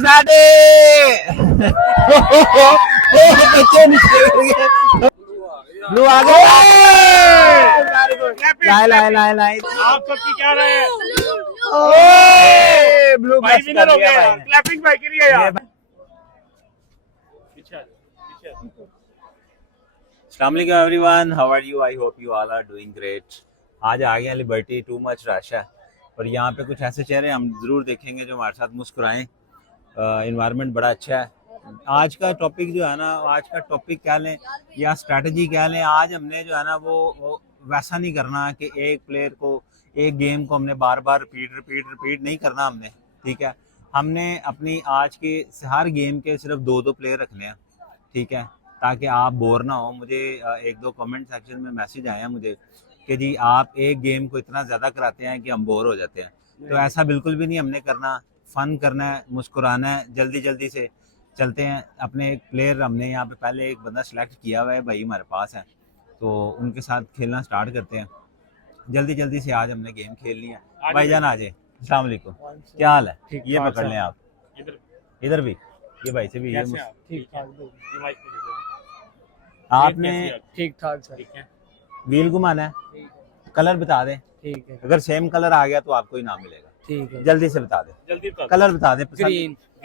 साढ़े बच्चे ब्लू आ गए। लाए आप सबकी क्या राय है? ब्लू भाई विनर हो गया। क्लैपिंग भाई के लिए यार। अस्सलामुअलैकुम everyone, how are you? I hope you all are doing great. आज आ गए लिबर्टी, टू मच रश है और यहाँ पे कुछ ऐसे चेहरे हम ज़रूर देखेंगे जो हमारे साथ मुस्कुराएं। इन्वायरमेंट बड़ा अच्छा है। आज का टॉपिक जो है ना, आज का टॉपिक क्या लें या स्ट्रैटेजी क्या लें, आज हमने जो है ना वो वैसा नहीं करना कि एक प्लेयर को, एक गेम को हमने बार बार रिपीट नहीं करना हमने, ठीक है। हमने अपनी आज के हर गेम के सिर्फ दो प्लेयर रखने हैं, ठीक है, ताकि आप बोर ना हो। मुझे एक दो कमेंट सेक्शन में मैसेज आया मुझे कि जी आप एक गेम को इतना ज़्यादा कराते हैं कि हम बोर हो जाते हैं। तो ऐसा बिल्कुल भी नहीं हमने करना, फ़न करना है, मुस्कुराना है। जल्दी से चलते हैं। अपने एक प्लेयर हमने यहाँ पे पहले एक बंदा सेलेक्ट किया हुआ है, भाई हमारे पास है, तो उनके साथ खेलना स्टार्ट करते हैं। जल्दी से आज हमने गेम खेलनी है। भाईजान आ जाए। अस्सलाम वालेकुम, क्या हाल है? ये पकड़ लें आप, इधर भी, ये भाई से भी। ये आपने ठीक ठाक सर। व्हील घुमाना है, कलर बता दें। ठीक है, अगर सेम कलर आ गया तो आपको इनाम मिलेगा। ठीक है, जल्दी से बता दे, कलर बता दे।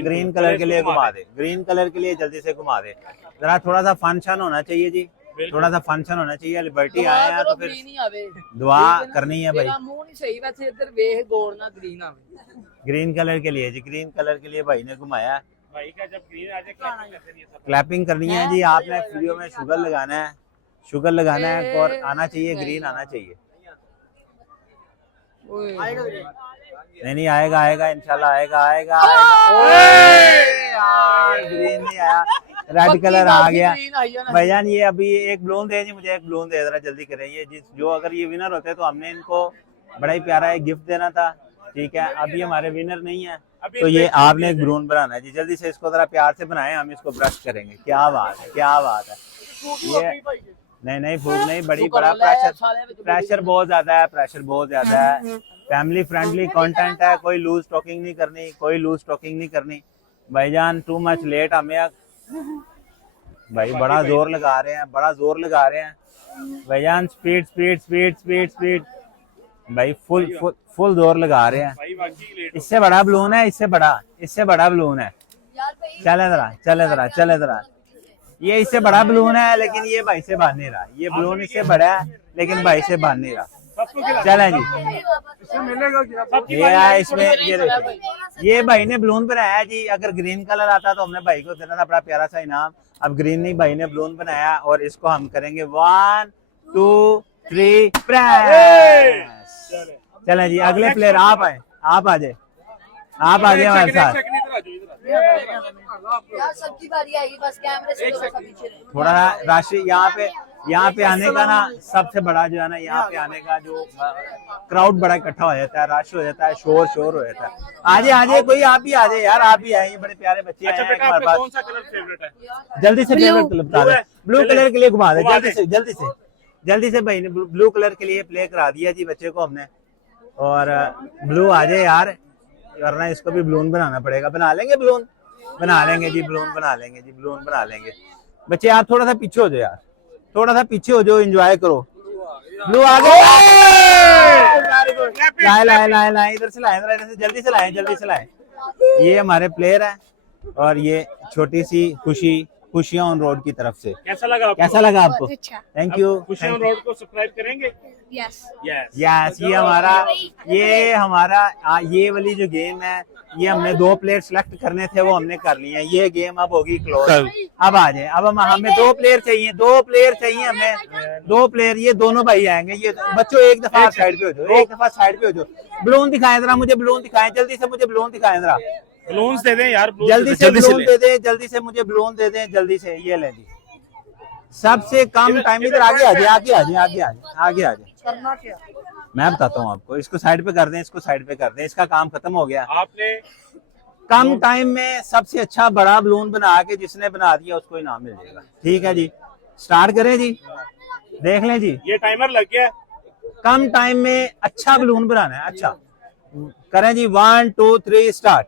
ग्रीन कलर के लिए घुमा दे, ग्रीन कलर के लिए जल्दी से घुमा दे। जरा थोड़ा सा फंक्शन होना चाहिए जी, थोड़ा सा फंक्शन होना चाहिए। लिबर्टी आए हैं तो फिर दुआ करनी है भाई। ग्रीन कलर के लिए जी, ग्रीन कलर के लिए भाई ने घुमाया। भाई का जब ग्रीन आ जाए क्लैपिंग करनी है जी। आपने वीडियो में शुगर लगाना है, शुगर लगाना है और आना चाहिए, ग्रीन आना चाहिए। नहीं आएगा इंशाल्लाह आएगा। ग्रीन नहीं आया, रेड कलर आ गया। भाईजान ये अभी एक बलून दे जी, मुझे एक बलून दे, जरा जल्दी करें। ये जो अगर ये विनर होते तो हमने इनको बड़ा ही प्यारा एक गिफ्ट देना था, ठीक है। अभी हमारे विनर नहीं है तो ये आपने एक बलून बनाना है जी। जल्दी से इसको जरा प्यार से बनाएं, हम इसको ब्रश करेंगे। क्या बात है, क्या बात है। ये नहीं फूक नहीं, बड़ा प्रेशर बहुत ज्यादा है, प्रेशर बहुत ज्यादा है। फैमिली फ्रेंडली कंटेंट है, कोई लूज टॉकिंग नहीं करनी। भाईजान टू मच लेट हमें भाई बड़ा जोर लगा रहे हैं भाईजान। स्पीड भाई फुल जोर लगा रहे हैं। इससे बड़ा बलून है, इससे बड़ा बलून है। चले जरा ये इससे बड़ा बलून है लेकिन ये भाई से बांध नहीं रहा। ये बलून इससे बड़ा है लेकिन भाई से बांध नहीं रहा। चलें जी, ये इसमें ये भाई ने बलून बनाया जी। अगर ग्रीन कलर आता तो हमने भाई को देना था बड़ा प्यारा सा इनाम। अब ग्रीन नहीं, भाई ने बलून बनाया और इसको हम करेंगे 1 2 3 प्रेस। चलें जी, अगले प्लेयर आप आए, आप आ जाए हमारे साथ। सबकी बारी आएगी, बस कैमरे से थोड़ा राशि यहाँ पे आने का ना सबसे बड़ा जो है ना, यहाँ पे आने का जो क्राउड बड़ा इकट्ठा हो जाता है, रश हो जाता है, शोर हो जाता है। आजे कोई आप भी आ जाए यार, आप भी आए, ये बड़े प्यारे बच्चे हैं हमारे पास। कौन सा कलर फेवरेट है? जल्दी से फेवरेट कलर बता दे। ब्लू कलर के लिए घुमा दे जल्दी से भाई ने ब्लू कलर के लिए प्ले करा दिया जी बच्चे को हमने। और ब्लू आ जाए यार, वरना इसको भी बलून बनाना पड़ेगा। बना लेंगे जी, बलून बना लेंगे। बच्चे आप थोड़ा सा पीछे हो जाओ यार, एंजॉय करो। ब्लू आ गए। लाए इधर से जल्दी से लाए। ये हमारे प्लेयर है और ये छोटी सी खुशियां ऑन रोड की तरफ से। कैसा लगा आपको? Thank you. खुशियां ऑन रोड को सब्सक्राइब करेंगे? यस। ये हमारा ये वाली जो गेम है, ये हमने 2 प्लेयर सिलेक्ट करने थे, वो हमने कर लिए हैं। ये गेम अब होगी क्लोज। अब आ जाए, अब हमें 2 प्लेयर चाहिए हमें 2 प्लेयर। ये दोनों भाई आएंगे। ये बच्चों एक दफा साइड पे हो जाओ, बलून दिखाएं जरा, मुझे बलून दिखाएं जल्दी से, मुझे बलून दिखाएं जरा। बलून्स दे दें यार, जल्दी से बलून दे दें, जल्दी से मुझे बलून दे दें, जल्दी से। ये ले जी, सबसे कम टाइम। इधर आगे आ जाए। करना क्या? मैं बताता हूँ आपको। इसको साइड पे कर दें, इसका काम खत्म हो गया। आपने कम टाइम में सबसे अच्छा बड़ा बलून बना के जिसने बना दिया उसको इनाम मिल जाएगा, ठीक है जी। स्टार्ट करें जी, देख लें जी, ये टाइमर लग गया। कम टाइम में अच्छा बलून बनाना है। अच्छा करें जी, 1 2 3 स्टार्ट।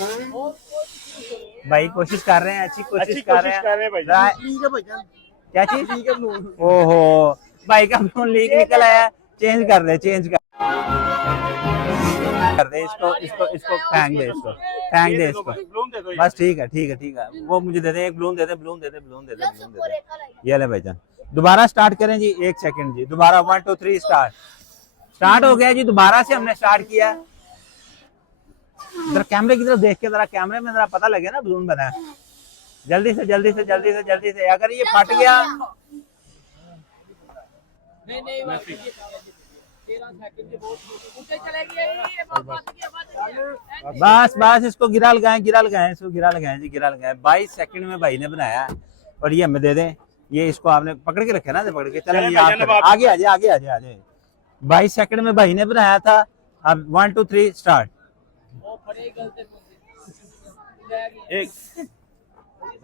भाई कोशिश कर रहे हैं, अच्छी अच्छी कोशिश कर रहे कोशिश कर रहे हैं भाई। क्या चीज? ओहो भाई का बलून लीक निकल आया, चेंज कर दे, चेंज कर दे इसको, इसको फेंक दे, इसको फेंक दे इसको। बलून दे दो बस ठीक है, ठीक है, ठीक है। वो मुझे दे दे, एक बलून दे दे, बलून दे दे, बलून दे दे, बलून दे दे। ये ले भाईजान, दोबारा स्टार्ट करें जी, 1 सेकंड जी, दोबारा 1 2 3 स्टार्ट हो गया जी। दोबारा से हमने स्टार्ट किया। जरा कैमरे की तरफ देख के, जरा कैमरे में जरा पता लगे ना बलून बना है। जल्दी से जल्दी से जल्दी से जल्दी से, अगर ये फट गया बस बस, इसको गिरा लगाएं, गिरा लगाएं, इसको गिरा लगाएं जी, गिरा लगाएं। 22 सेकंड में भाई ने बनाया और ये हमें दे दें। ये इसको आपने पकड़ के रखा ना, पकड़ के चलो ये आप आगे आ जाए, आगे आ जाए, आ जाए। 22 सेकंड में भाई ने बनाया था। अब 1 2 3 स्टार्ट। एक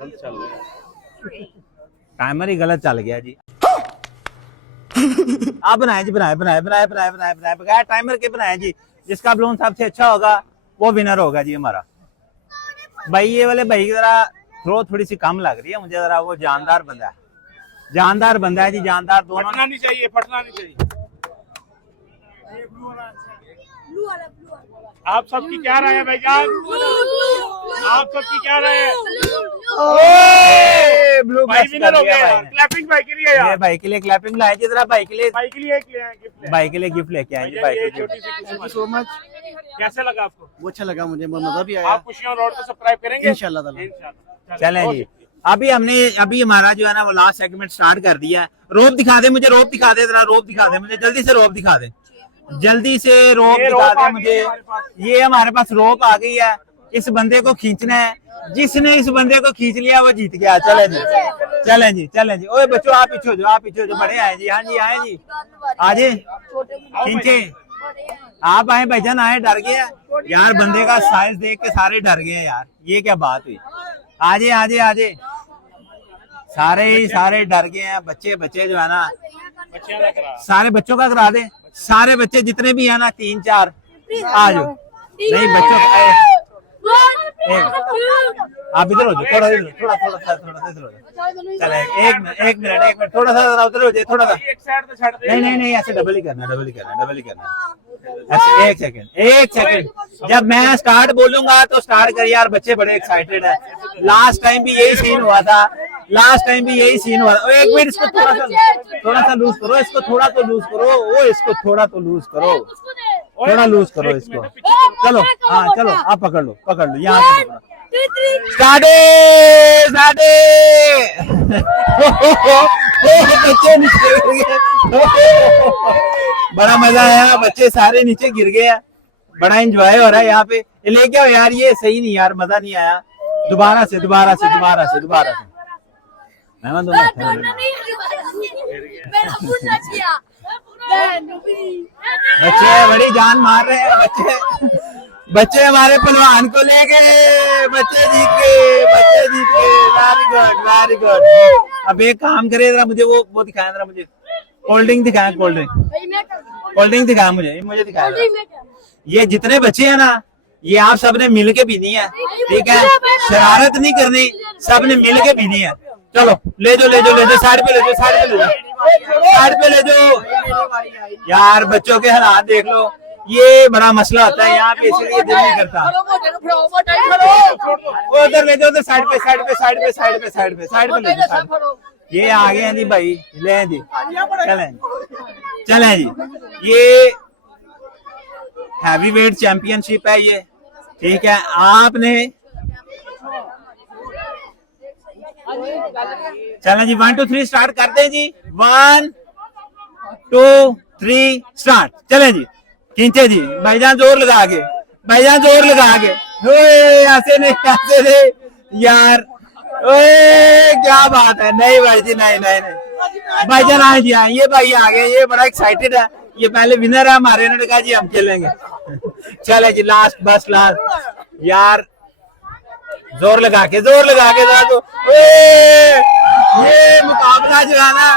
गलत चल रहा है। टाइमर ही गलत चल गया जी। आप बनाए जी, बनाए बनाए बनाए बनाए बनाए बनाए, बगैर टाइमर के बनाए जी। जिसका बलून सबसे अच्छा होगा वो विनर होगा जी हमारा। भाई ये वाले भाई जरा थ्रो थोड़ी सी कम लग रही है मुझे, जरा वो जानदार बंदा है, जानदार बंदा है जी, जानदार। दोनों फटना नहीं चाहिए, फटना नहीं चाहिए। आप सबकी क्या राय है भाईजान? आप सबकी क्या राय है? ब्लू भाई विनर हो गया यार। क्लैपिंग भाई के लिए यार, ये भाई के लिए क्लैपिंग लाए जी, जरा भाई के लिए, भाई के लिए एक ले आए गिफ्ट। भाई के लिए गिफ्ट लेके आए जी। भाई ये को छोटी सी थैंक यू सो मच। कैसे लगा आपको? वो अच्छा लगा मुझे, मजा भी आया। आप खुशियां रोड को सब्सक्राइब करेंगे इंशाल्लाह ताला। इंशाल्लाह। चलें जी। अभी हमारा जो है ना वो लास्ट सेगमेंट स्टार्ट कर दिया है। रोप दिखा दे मुझे, रोप दिखा दे, जरा रोप दिखा दे मुझे, जल्दी से रोप दिखा दे, जल्दी से रोप ये दिखा रोप दे आ गई मुझे। है हमारे पास। ये हमारे पास रोप आ गई है, इस बंदे को खींचना है। जिसने इस बंदे को खींच लिया वो जीत गया। चले जी, चलें जी, चलें जी। ओए बच्चों आप पीछे हो जाओ, आप पीछे हो जाओ, बड़े आए जी। हाँ जी आए जी, आजे खींचे, आप आए भाईजान, आए। डर गए यार, बंदे का साइज देख के सारे डर गए यार। ये क्या बात हुई? आजे आजे आजे, सारे ही सारे डर गए हैं। बच्चे बच्चे जो है ना, बच्चियां लग रहा। सारे बच्चों का करा दे, सारे बच्चे जितने भी है ना, 3 4 आ जाओ। नहीं बच्चों का आप इधर हो जाओ, थोड़ा इधर, थोड़ा सा इधर हो जाओ। चले एक मिनट, थोड़ा सा उधर हो जाए, थोड़ा सा। एक साइड पे छड़ दे। नहीं ऐसे डबल ही करना, डबल ही करना ऐसे। एक सेकंड, जब मैं स्टार्ट बोलूंगा तो स्टार्ट कर यार। बच्चे बड़े एक्साइटेड है। लास्ट टाइम भी यही सीन हुआ था, एक मिनट, इसको थोड़ा सा लूज करो, इसको थोड़ा तो लूज करो, वो इसको थोड़ा तो लूज करो, थोड़ा लूज करो इसको। चलो हाँ चलो, आप पकड़ लो यहाँ स्टार्ट। बच्चे नीचे गिर गए, बड़ा मजा आया, बच्चे सारे नीचे गिर गए। बड़ा एंजॉय हो रहा है यहाँ पे। ले क्या यार, ये सही नहीं यार, मजा नहीं आया। दोबारा से बच्चे बड़ी जान मार रहे हैं। बच्चे हमारे पहलवान को ले गए, बच्चे जीत गए। Very good. अब एक काम करे, जरा मुझे वो दिखाया, जरा मुझे कोल्ड ड्रिंक दिखाया, कोल्ड ड्रिंक दिखाया मुझे दिखाया। ये जितने बच्चे हैं ना, ये आप सबने मिल के पीनी है, ठीक है? शरारत नहीं करनी, सबने मिल के पीनी है। चलो ले जाओ, साइड पे ले जाओ यार। बच्चों के हालात देख लो, ये बड़ा मसला होता है यहाँ पे, इसलिए दिल नहीं करता। उधर ले जाओ, साइड पे ले जाओ। ये आ गए हैं जी भाई, ले जी, चलें जी। ये हैवी वेट चैंपियनशिप है ये, ठीक है? आपने चलें जी, 1 2 3 स्टार्ट करते हैं जी। 1 2 3 स्टार्ट। चलें जी, खींचे जी भाईजान, जोर लगा के ऐसे नहीं यार। ओए क्या बात है। नहीं भाई जी, नहीं भाईजान आए जी, आए। ये भाई आ गए, ये बड़ा एक्साइटेड है, ये पहले विनर है हमारे। इन्होंने कहा जी हम खेलेंगे। चले जी, लास्ट यार, जोर लगा के तो ये मुकाबला जो है ना,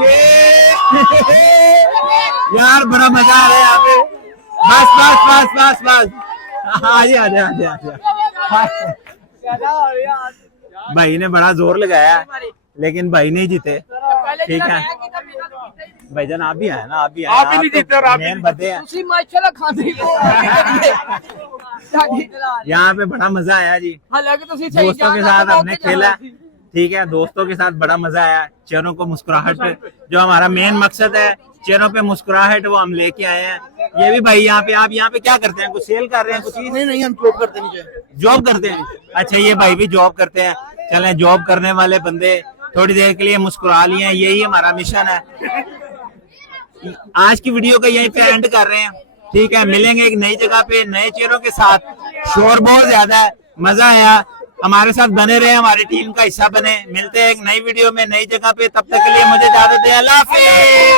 ये यार बड़ा मजा आ रहा है यहाँ पे। बस आ जाए। भाई ने बड़ा जोर लगाया लेकिन भाई नहीं जीते। ठीक है भाईजान, आप भी आए ना, आप भी आए। आप भी नहीं जीते और आप भी मेन नहीं बंदे हैं। ਤੁਸੀਂ ਮਾਸ਼ਾਅੱਲਾ ਖਾਂਦੇ ਹੋ यहाँ पे बड़ा मजा आया जी, ਹਾਲਾਂकि ਤੁਸੀਂ ਸਹੀ दोस्तों के साथ हमने खेला। ठीक है, दोस्तों के साथ बड़ा मजा आया। चेहरों को मुस्कुराहट, जो हमारा मेन मकसद है, चेहरों पे मुस्कुराहट, वो हम लेके आए हैं। ये भी भाई यहाँ पे, आप यहाँ पे क्या करते हैं? कुछ सेल कर रहे हैं? कुछ चीज? नहीं नहीं, हम जॉब करते नीचे। जॉब करते हैं? अच्छा, ये भाई भी जॉब करते हैं। चलें, जॉब करने वाले बंदे थोड़ी देर के लिए मुस्कुरा लिए हैं, यही हमारा मिशन है। आज की वीडियो का यहीं पे एंड कर रहे हैं। ठीक है, मिलेंगे एक नई जगह पे नए चेहरों के साथ। शोर बहुत ज्यादा है, मजा आया। हमारे साथ बने रहे, हमारी टीम का हिस्सा बने। मिलते हैं एक नई वीडियो में नई जगह पे, तब तक के लिए मुझे इजाजत दें। अल्लाह हाफिज़।